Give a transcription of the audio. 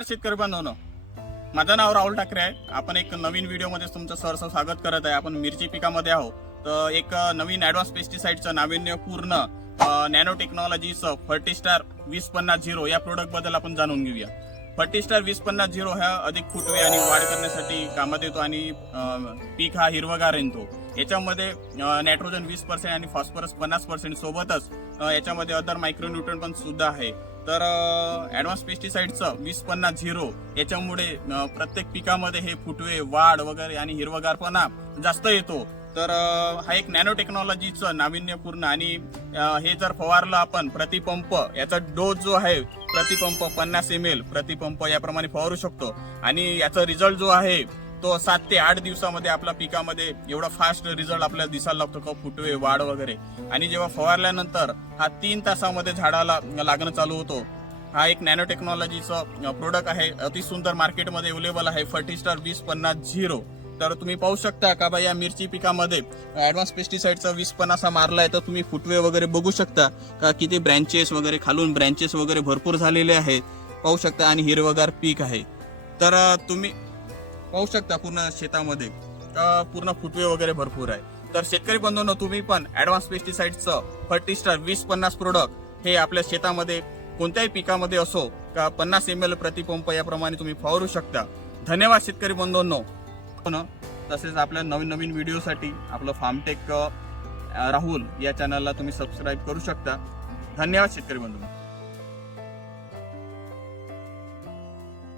नमस्कार शेतकरी बांधवनो? माझं नाव राहुल ठाकरे आहे. आपण एक नवीन व्हिडिओमध्ये तुमचं सहर्ष स्वागत करत आहे. आपण मिरची पिकामध्ये आहोत. तर एक नवीन ऍडव्हान्स पेस्टिसाईडचं नाविन्यपूर्ण नॅनो टेक्नॉलॉजीचं फर्टिस्टार वीस पन्नास झिरो या प्रोडक्टबद्दल आपण जाणून घेऊया. फर्टिस्टार वीस पन्नास झिरो हा अधिक फुटवे आणि वाढ करण्यासाठी कामात येतो आणि पीक हा हिरवगार येतो याच्यामध्ये नायट्रोजन वीस पर्सेंट आणि फॉस्फरस पन्नास पर्सेंट सोबतच याच्यामध्ये अदर मायक्रोन्युट्रन पण सुद्धा आहे. तर ऍडव्हान्स पेस्टिसाइडचं वीस पन्नास झिरो याच्यामुळे प्रत्येक पिकामध्ये हे फुटवे वाढ वगैरे आणि हिरवगारपणा जास्त येतो. तर हा एक नॅनो टेक्नॉलॉजीचं नाविन्यपूर्ण आणि हे जर फवारलं आपण प्रतिपंप याचा डोस जो आहे प्रतिपंप पन्नास एम एल प्रतिपंप याप्रमाणे फवारू शकतो. आणि याचा रिझल्ट जो आहे तो सात ते आठ दिवसामध्ये आपल्या पिकामध्ये एवढा फास्ट रिझल्ट आपल्याला दिसायला लागतो का फुटवे वाढ वगैरे. आणि जेव्हा फवारल्यानंतर हा तीन तासामध्ये झाडाला लागणं चालू होतो. हा एक नॅनो टेक्नॉलॉजीचा प्रोडक्ट आहे. अति सुंदर मार्केटमध्ये अवेलेबल आहे. फर्टिस्टार वीस पन्नास झिरो. तर तुम्ही पाहू शकता का बा या मिरची पिकामध्ये ऍडव्हान्स पेस्टिसाईडचा वीस असा मारला आहे तर तुम्ही फुटवे वगैरे बघू शकता का किती ब्रँचेस वगैरे खालून ब्रँचेस वगैरे भरपूर झालेले आहेत. पाहू शकता आणि हिरवगार पीक आहे. तर तुम्ही पाहू शकता पूर्ण शेतामध्ये का पूर्ण फुटवे वगैरे भरपूर आहे. तर शेतकरी बंधूंनो तुम्ही पण ऍडव्हान्स पेस्टिसाईडचं फर्टिस्टार वीस पन्नास प्रोडक्ट हे आपल्या शेतामध्ये कोणत्याही पिकामध्ये असो का पन्नास एम एल प्रतिपंप याप्रमाणे तुम्ही फवारू शकता. धन्यवाद शेतकरी बंधूंनो. होणं तसेच आपल्या नवीन नवीन व्हिडिओसाठी आपलं फार्मटेक राहुल या चॅनलला तुम्ही सबस्क्राईब करू शकता. धन्यवाद शेतकरी बंधू